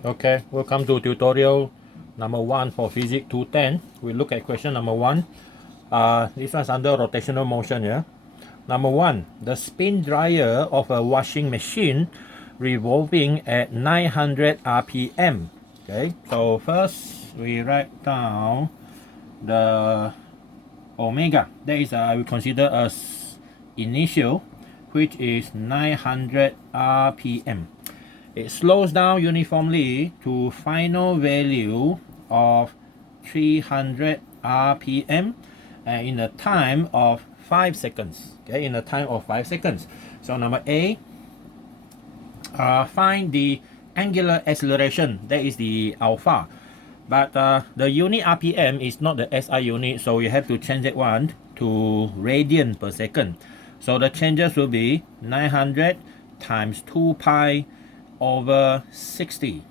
Okay, welcome to tutorial number 1 for Physics 210. We look at question number 1. This one's under rotational motion, yeah? Number 1, the spin dryer of a washing machine revolving at 900 RPM. Okay, so first we write down the omega. That is, we consider as initial, which is 900 RPM. It slows down uniformly to final value of 300 RPM in a time of 5 seconds. Okay, in a time of 5 seconds. So number A, find the angular acceleration. That is the alpha. But the unit RPM is not the SI unit, so you have to change that one to radian per second. So the changes will be 900 times 2 pi over 60.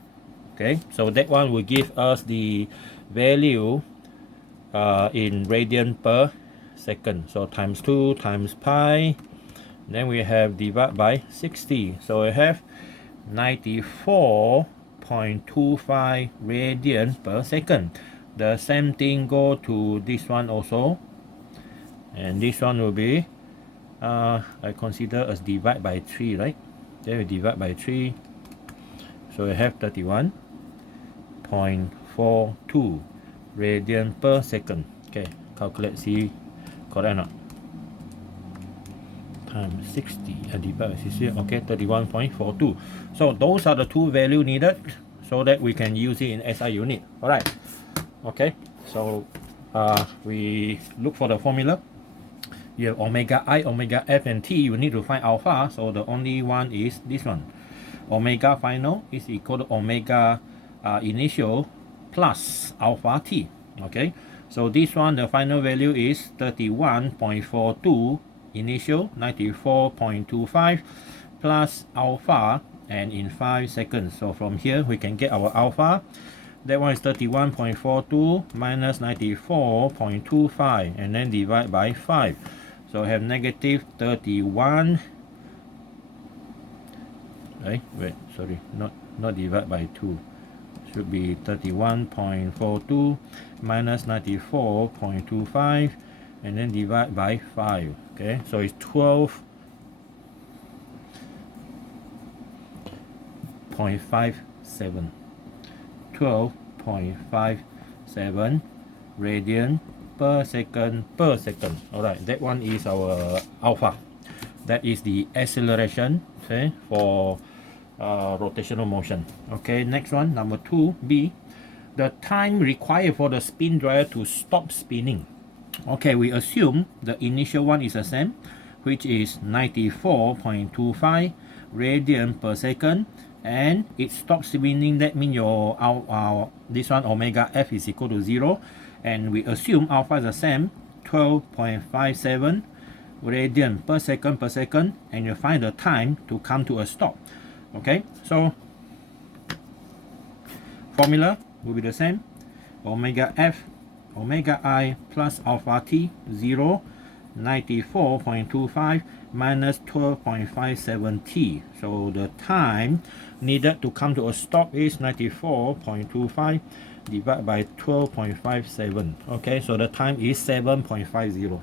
Okay, so that one will give us the value in radian per second. So times 2 times pi, then we have divide by 60. So we have 94.25 radian per second. The same thing go to this one also, and this one will be I consider as divide by 3, right? Then we divide by 3, so we have 31.42 radian per second. Okay, calculate, see correct or not? Times 60 divide by 60. Okay, 31.42. So those are the two values needed so that we can use it in SI unit. All right. Okay, so we look for the formula. You have omega I, omega F, and T. You need to find alpha, so the only one is this one. Omega final is equal to omega initial plus alpha T. Okay, so this one, the final value is 31.42 initial, 94.25 plus alpha, and in 5 seconds. So from here we can get our alpha. That one is 31.42 minus 94.25, and then divide by 5. So I have negative 31. Right? Wait, sorry, not divide by 2. Should be 31.42 minus 94.25, and then divide by 5. Okay, so it's 12.57. 12.57 radian per second per second. All right, that one is our alpha. That is the acceleration, okay, for rotational motion. Okay, next one, number 2b, the time required for the spin dryer to stop spinning. Okay, we assume the initial one is the same, which is 94.25 radian per second, and it stops spinning. That means your this one omega F is equal to 0, and we assume alpha is the same, 12.57 radian per second, and you find the time to come to a stop. Okay, so formula will be the same, omega F, omega I plus alpha T, 0, 94.25 minus 12.57 T. So the time needed to come to a stop is 94.25 divided by 12.57. Okay, so the time is 7.50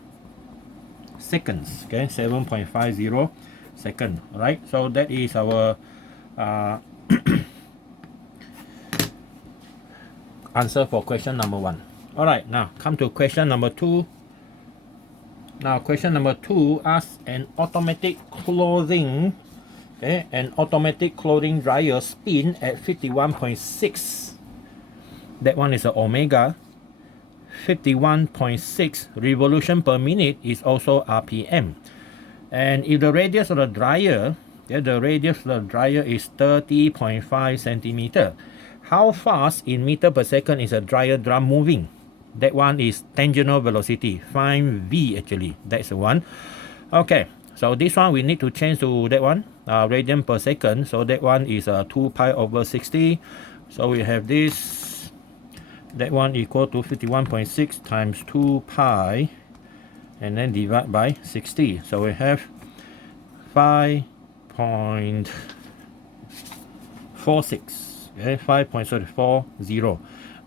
seconds. Okay, 7.50 seconds. All right, so that is our answer for question number 1. All right, now come to question number 2. Now question number 2 asks an automatic clothing, okay, an automatic clothing dryer spin at 51.6. That one is a omega. 51.6 revolution per minute is also RPM. And if the radius of the dryer, the radius of the dryer is 30.5 centimeter. How fast in meter per second is a dryer drum moving? That one is tangential velocity. Find V actually. That's the one. Okay, so this one we need to change to that one, radian per second. So that one is 2 pi over 60. So we have this. That one equal to 51.6 times 2 pi, and then divide by 60. So we have 5.46 Okay, 5.40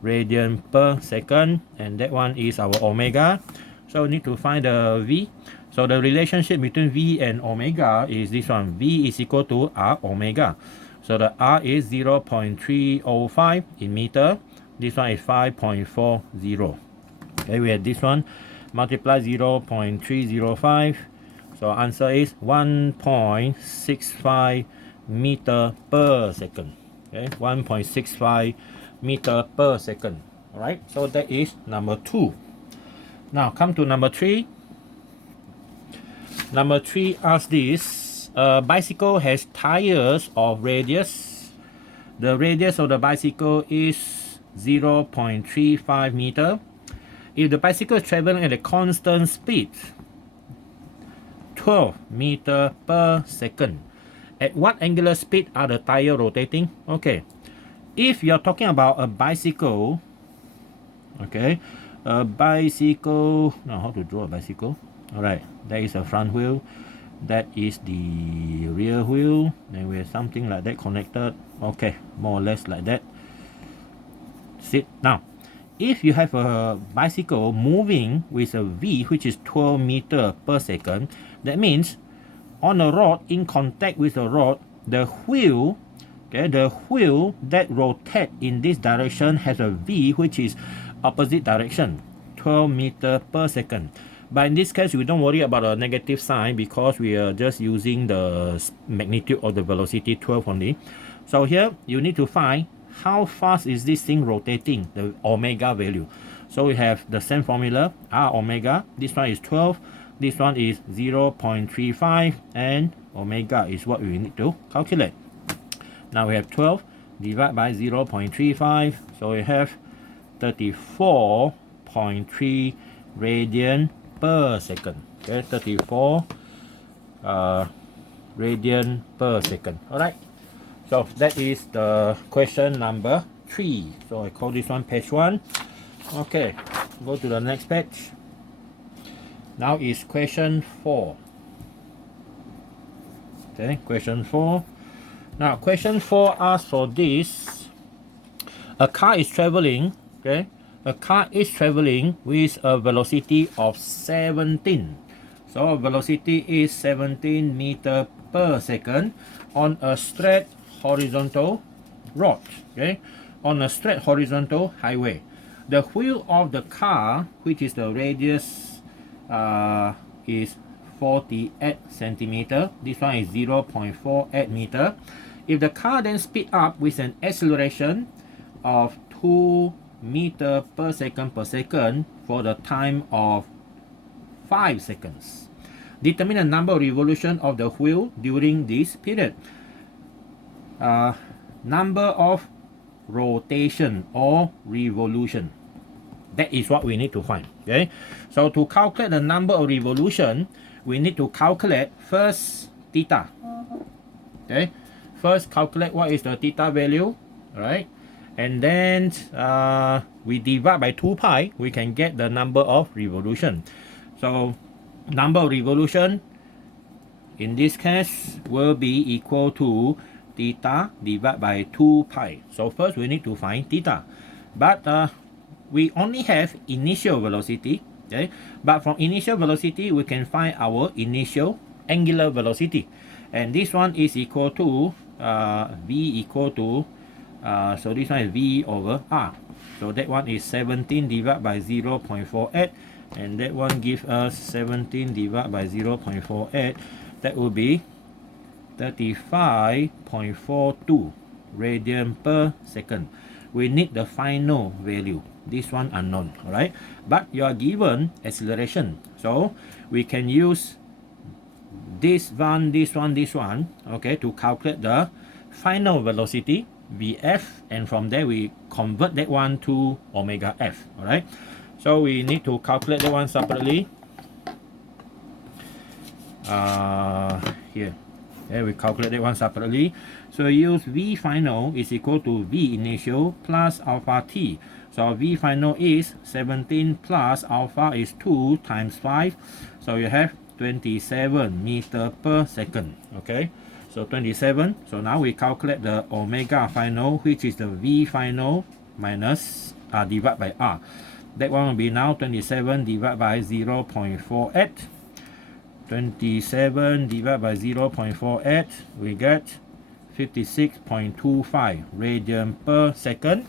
radian per second, and that one is our omega. So we need to find the V. So the relationship between V and omega is this one. V is equal to R omega. So the R is 0.305 in meter. This one is 5.40. Okay, we have this one multiply 0.305. So answer is 1.65 meter per second. Okay, 1.65 meter per second. All right, so that is number 2. Now come to number 3. Number 3 asks this: a bicycle has tires of radius. The radius of the bicycle is 0.35 meter. If the bicycle is traveling at a constant speed, 12 meter per second, at what angular speed are the tires rotating? Okay, if you're talking about a bicycle, okay, a bicycle, now how to draw a bicycle? All right, that is a front wheel, that is the rear wheel, and we have something like that connected. Okay, more or less like that. Sit now. If you have a bicycle moving with a V which is 12 meter per second, that means on a rod, in contact with the rod, the wheel, okay, the wheel that rotates in this direction has a V which is opposite direction, 12 meter per second. But in this case, we don't worry about a negative sign because we are just using the magnitude of the velocity 12 only. So here you need to find how fast is this thing rotating, the omega value. So we have the same formula, R omega. This one is 12, this one is 0.35, and omega is what we need to calculate. Now we have 12 divided by 0.35, so we have 34.3 radian per second. Okay, 34 radian per second. All right. So that is the question number 3. So I call this one page 1. Okay, go to the next page. Now is question 4. Okay, question 4. Now question 4 asks for this. A car is traveling, okay? A car is traveling with a velocity of 17. So velocity is 17 meter per second on a straight horizontal road, okay, on a straight horizontal highway. The wheel of the car, which is the radius, is 48 centimeter. This one is 0.48 meter. If the car then speed up with an acceleration of 2 meter per second for the time of 5 seconds, determine the number of revolution of the wheel during this period. Number of rotation or revolution. That is what we need to find. Okay, so to calculate the number of revolution, we need to calculate first theta. Okay, first calculate what is the theta value, right? And then we divide by 2 pi, we can get the number of revolution. So number of revolution in this case will be equal to theta divided by 2 pi. So first we need to find theta, but we only have initial velocity, okay? But from initial velocity we can find our initial angular velocity, and this one is equal to V equal to so this one is V over R. So that one is 17 divided by 0.48, and that one gives us 17 divided by 0.48. That will be 35.42 radian per second. We need the final value. This one unknown, all right? But you are given acceleration, so we can use this one, okay, to calculate the final velocity Vf, and from there we convert that one to omega f. All right, so we need to calculate that one separately. Here, okay, we calculate that one separately. So use V final is equal to V initial plus alpha t. So V final is 17 plus alpha is 2 times 5. So you have 27 meter per second. Okay, So 27. So now we calculate the omega final, which is the V final minus divided by R. That one will be now 27 divided by 0.48. 27 divided by 0.48, we get 56.25 radian per second.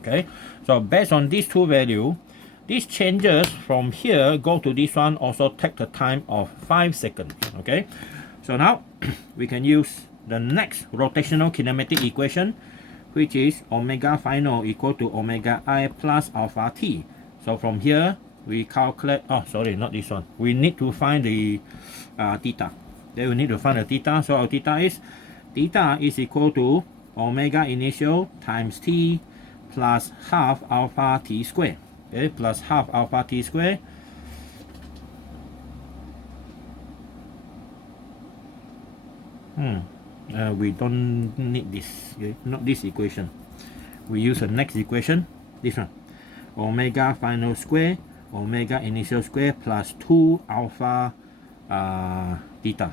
Okay, so based on these two values, these changes from here go to this one also take the time of 5 seconds. Okay, so now we can use the next rotational kinematic equation, which is omega final equal to omega I plus alpha t. So from here we calculate, oh sorry, not this one, we need to find the theta. Then we need to find the theta. So our theta is equal to omega initial times t plus half alpha t square. Okay, plus half alpha t square. We don't need this, okay? Not this equation. We use the next equation, this one. Omega final square, omega initial square plus 2 alpha theta.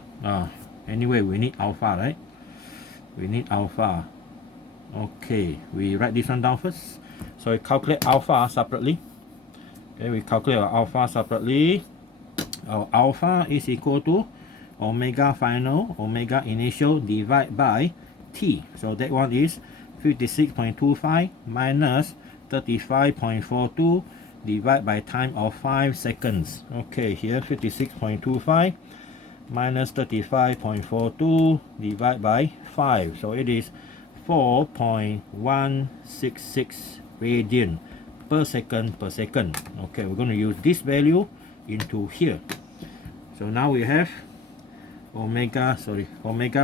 Anyway, we need alpha, right? We need alpha. Okay, we write this one down first. So we calculate alpha separately. Okay, we calculate our alpha separately. Our alpha is equal to omega final, omega initial divided by t. So that one is 56.25 minus 35.42 divided by time of 5 seconds. Okay, here 56.25 minus 35.42 divided by 5. So it is 4.166 radian per second per second. Okay, we're going to use this value into here. So now we have omega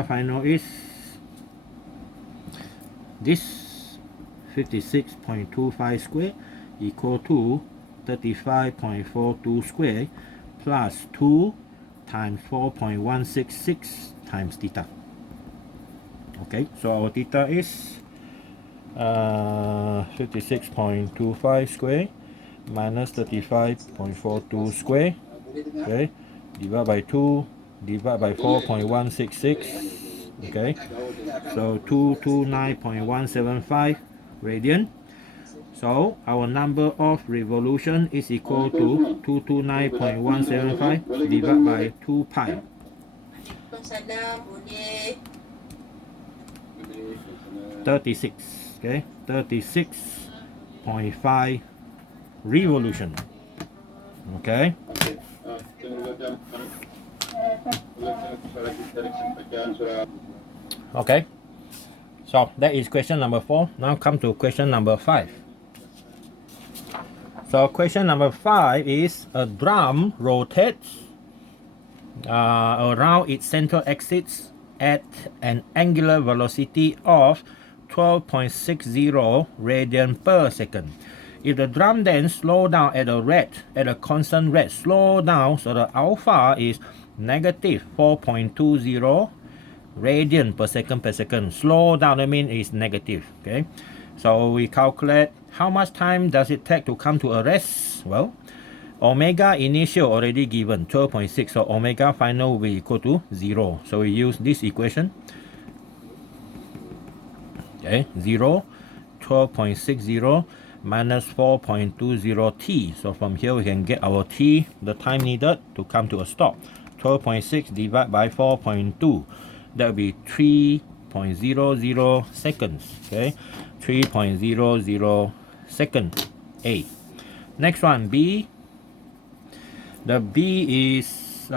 final is this 56.25 square equal to 35.42 square plus 2 times 4.166 times theta. Okay, so our theta is 56.25 square minus 35.42 square, okay, divided by 2 divided by 4.166, okay, so 229.175 radian. So our number of revolution is equal to 229.175 divided by 2 pi. 36, okay, 36.5 revolution. Okay. Okay. So that is question number 4. Now come to question number 5. So question number 5 is a drum rotates around its central axis at an angular velocity of 12.60 radian per second. If the drum then slow down at a constant rate, slow down, so the alpha is negative 4.20 radian per second. Slow down, I mean, is negative. Okay, so we calculate how much time does it take to come to a rest. Well, omega initial already given 12.6, so omega final will be equal to 0. So we use this equation. Okay, 0, 12.60 minus 4.20 t. So from here we can get our t, the time needed to come to a stop. 12.6 divided by 4.2, that will be 3.00 seconds. Okay, 3.00 seconds. A. Next one, B. The B is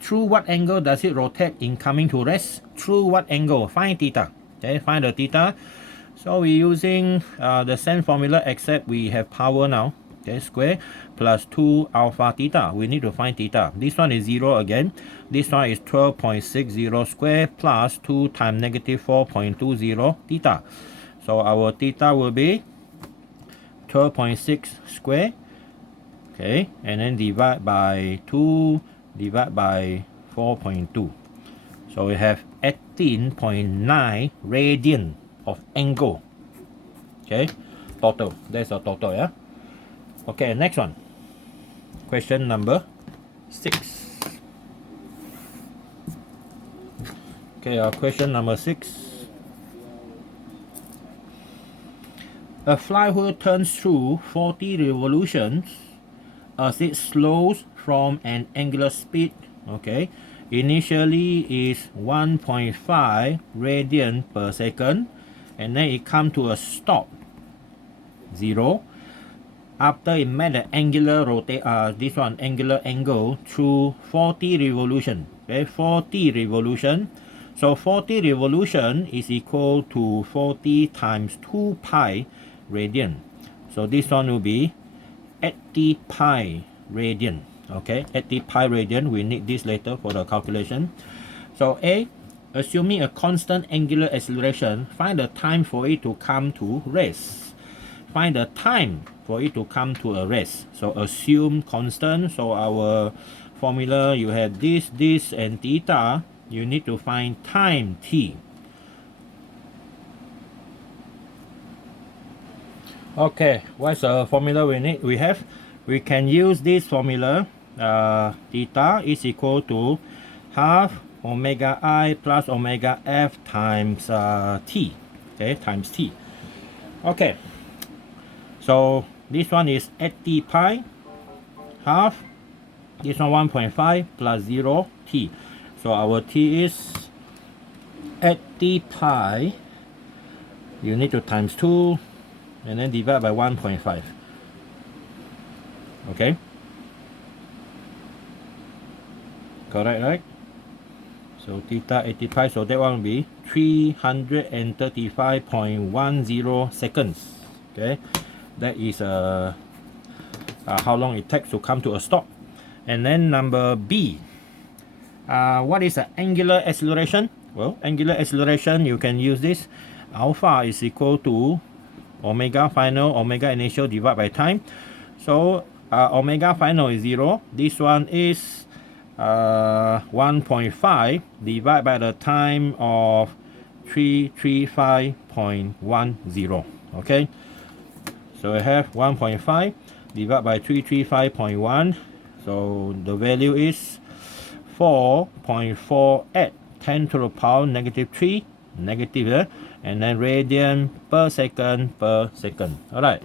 through what angle does it rotate in coming to rest? Through what angle? Find theta. Okay, find the theta. So we're using the same formula except we have power now. Okay, square plus 2 alpha theta. We need to find theta. This one is 0 again. This one is 12.60 square plus 2 times negative 4.20 theta. So our theta will be 12.6 square. Okay, and then divide by 2 divided by 4.2. So we have 18.9 radian of angle. Okay, total. That's a total, yeah. Okay, next one. Question number 6. Okay, question number 6. A flywheel turns through 40 revolutions as it slows from an angular speed, okay, initially is 1.5 radian per second, and then it come to a stop 0 after it made an angular angular angle through 40 revolution. Okay, 40 revolution. So 40 revolution is equal to 40 times 2 pi radian. So this one will be 80 pi radian. Okay, 80 pi radian. We need this later for the calculation. So A, assuming a constant angular acceleration, find the time for it to come to rest. Find the time for it to come to a rest. So assume constant. So our formula, you have this, and theta. You need to find time t. Okay, what's the formula we need? We can use this formula. Theta is equal to half omega I plus omega f times t. Okay, times t. Okay. So this one is 80 pi, half, this one 1.5 plus 0 t. So our t is 80 pi, you need to times 2, and then divide by 1.5. Okay? Correct, right? So theta 80 pi, so that one will be 335.10 seconds. Okay? That is how long it takes to come to a stop. And then number B, what is the angular acceleration? Well, angular acceleration, you can use this. Alpha is equal to omega final, omega initial divided by time. So omega final is 0. This one is 1.5 divided by the time of 335.10. Okay. So I have 1.5 divided by 335.1. So the value is 4.48 10 to the power negative 3, negative, and then radian per second. Alright.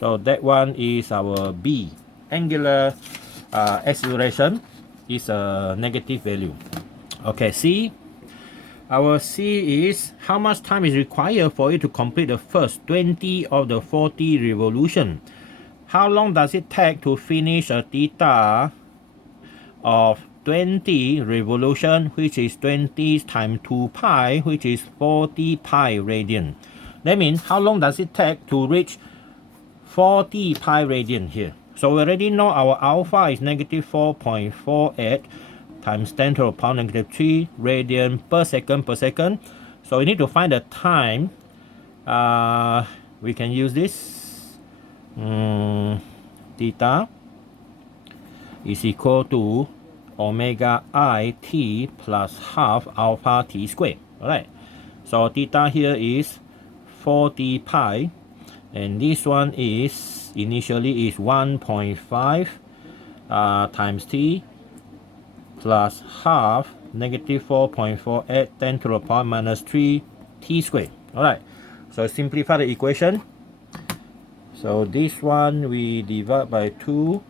So that one is our B. Angular acceleration is a negative value. Okay, C. Our C is how much time is required for it to complete the first 20 of the 40 revolution. How long does it take to finish a theta of 20 revolution, which is 20 times 2 pi, which is 40 pi radian. That means how long does it take to reach 40 pi radian here? So we already know our alpha is negative 4.48 times 10 to the power negative 3 radian per second. So we need to find the time. We can use this. Theta is equal to omega I t plus half alpha t squared. Alright. So theta here is 40 pi, and this one is initially is 1.5 times t plus half negative 4.48 10 to the power minus 3 t squared. Alright, so simplify the equation. So this one we divide by 2.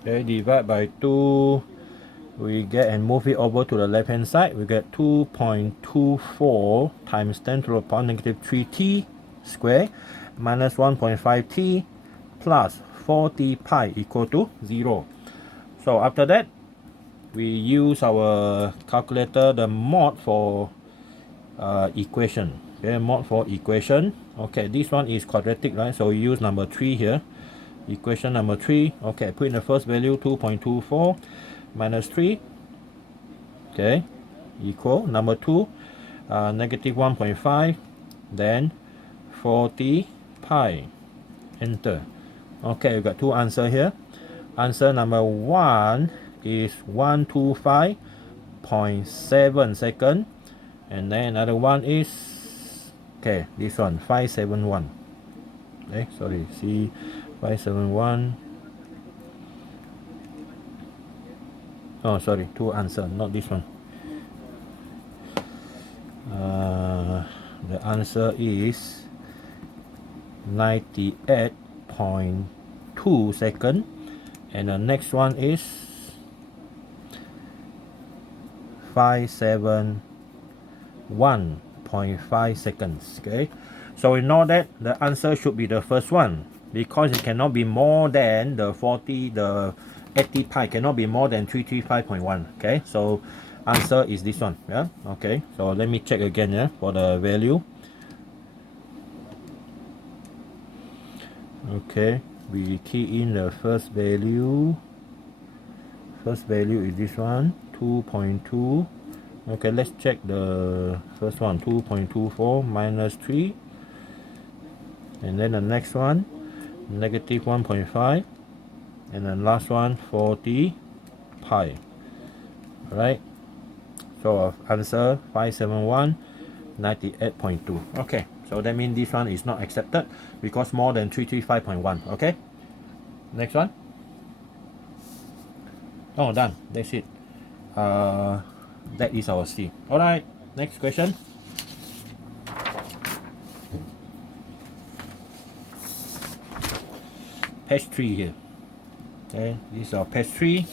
Okay, divide by 2. We get and move it over to the left hand side. We get 2.24 times 10 to the power negative 3t squared minus 1.5t plus 40 pi equal to 0. So after that, we use our calculator, the mod for equation. Okay, mod for equation. Okay, this one is quadratic, right? So we use number 3 here. Equation number 3. Okay, put in the first value 2.24 minus 3. Okay, equal number 2, negative 1.5, then 40 pi. Enter. Okay, we got two answers here. Answer number 1 is 125.7 seconds, and then another one is, okay, this one 571. Okay, sorry, see 571. Oh, sorry, two answer, not this one. The answer is 98.2 seconds, and the next one is 571.5 seconds. Okay, so we know that the answer should be the first one, because it cannot be more than the 80 pi cannot be more than 335.1. Okay, so answer is this one. Yeah, okay, so let me check again, yeah, for the value. Okay, we key in the first value. First value is this one, 2.2. Okay, let's check the first one, 2.24 minus 3. And then the next one, negative 1.5. And then last one, 40 pi. Alright, so answer 571, 98.2. Okay, so that means this one is not accepted because more than 335.1. Okay, next one. Oh, done. That's it. That is our C. Alright, next question. Page 3 here. Okay, this is our page 3.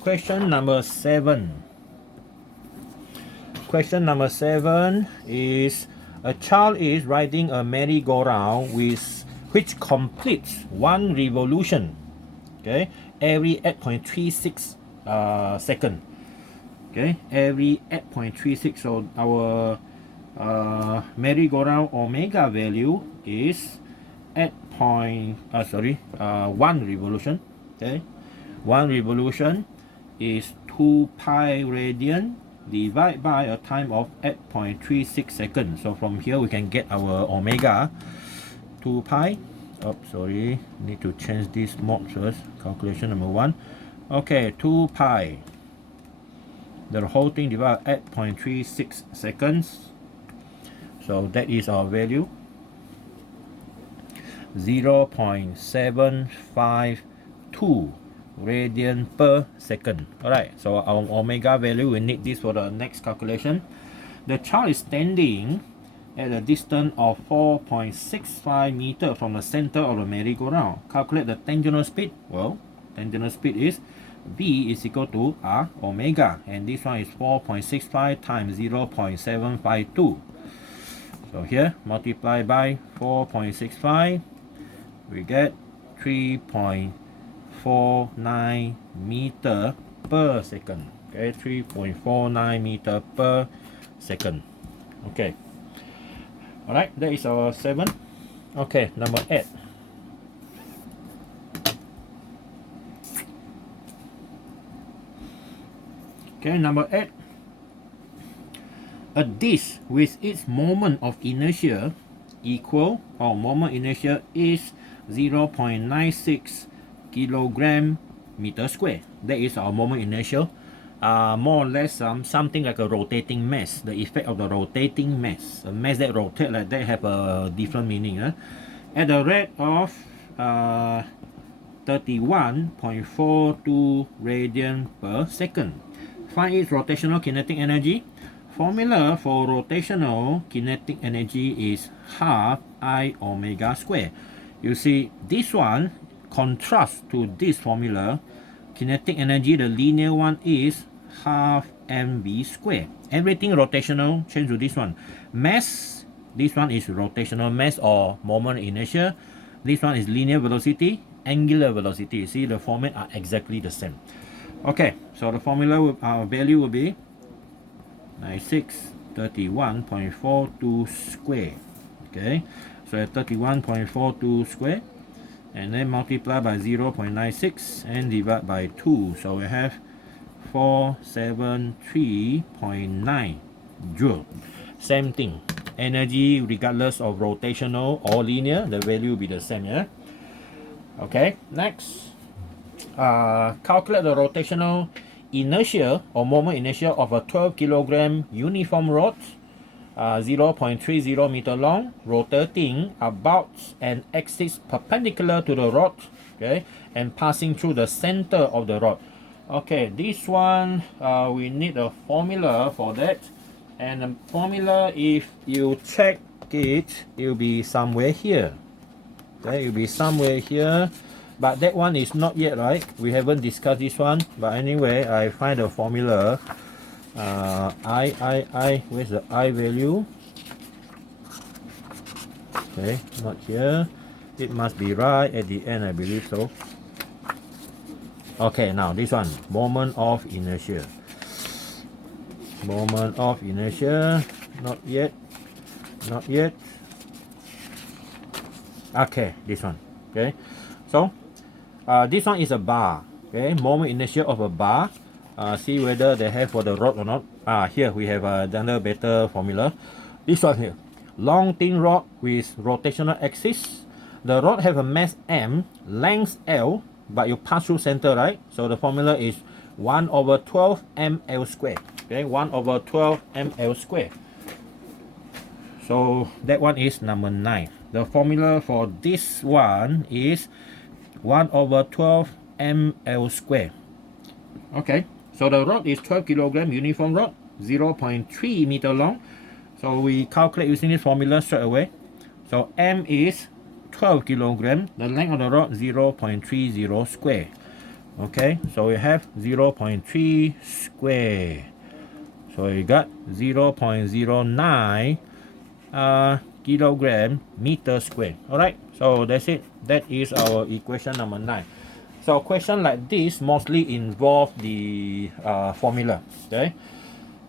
Question number 7. Question number 7 is a child is riding a merry-go-round which completes one revolution, okay, every 8.36 second. Okay, every 8.36. So our merry-go-round omega value is 1 revolution. Okay, 1 revolution is 2 pi radian divided by a time of 8.36 seconds. So from here we can get our omega. 2 pi. Oh, sorry, need to change this mode first. Calculation number 1. Okay, 2 pi. The whole thing divided 8.36 seconds. So that is our value. 0.752 radian per second. Alright, so our omega value, we need this for the next calculation. The child is standing at a distance of 4.65 meters from the center of the merry-go-round. Calculate the tangential speed. Well, tangential speed is V is equal to R omega, and this one is 4.65 times 0.752. So here, multiply by 4.65, we get 3.49 meter per second. Okay, 3.49 meter per second. Okay. Alright, that is our 7. Okay, number 8. Okay, number 8. A disk with its moment of inertia equal, or moment inertia is 0.96 kilogram meter square. That is our moment inertia. More or less something like a rotating mass. The effect of the rotating mass. A mass that rotates like that have a different meaning. At the rate of 31.42 radian per second. Find its rotational kinetic energy. Formula for rotational kinetic energy is half I omega square. You see, this one contrasts to this formula. Kinetic energy, the linear one, is half mv square. Everything rotational, change to this one. Mass, this one is rotational mass or moment inertia. This one is linear velocity, angular velocity. You see, the format are exactly the same. Okay, so the formula, our value will be 9631.42 square. Okay, so 31.42 square, and then multiply by 0.96 and divide by 2. So we have 473.9 joule. Same thing. Energy, regardless of rotational or linear, the value will be the same. Yeah. Okay. Next, calculate the rotational inertia or moment inertia of a 12 kilogram uniform rod, 0.30 meter long, rotating about an axis perpendicular to the rod, okay, and passing through the center of the rod. Okay, this one we need a formula for that. And the formula, if you check it, it will be somewhere here. Okay, it will be somewhere here. But that one is not yet, right? We haven't discussed this one. But anyway, I find the formula. Where's the I value? Okay, not here. It must be right at the end, I believe so. Okay, now this one, moment of inertia. Moment of inertia, not yet, not yet. Okay, this one. Okay, so this one is a bar. Okay, moment inertia of a bar. See whether they have for the rod or not. Here we have another better formula. This one here, long thin rod with rotational axis. The rod have a mass m, length l, but you pass through center, right? So the formula is 1/12 ml squared. Okay, 1/12 ml squared. So that one is number 9. The formula for this one is 1/12 ml squared. Okay, so the rod is 12 kilogram uniform rod, 0.3 meter long. So we calculate using this formula straight away. So m is 12 kilogram, the length of the rod 0.30 square. Okay, so we have 0.3 square. So you got 0.09 kilogram meter square. Alright, so that's it. That is our equation number 9. So question like this mostly involve the formula. Okay,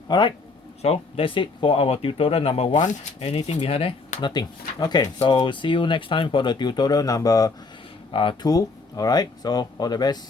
alright, so that's it for our tutorial number 1. Anything behind there? Nothing. Okay, so see you next time for the tutorial number 2. Alright, so all the best.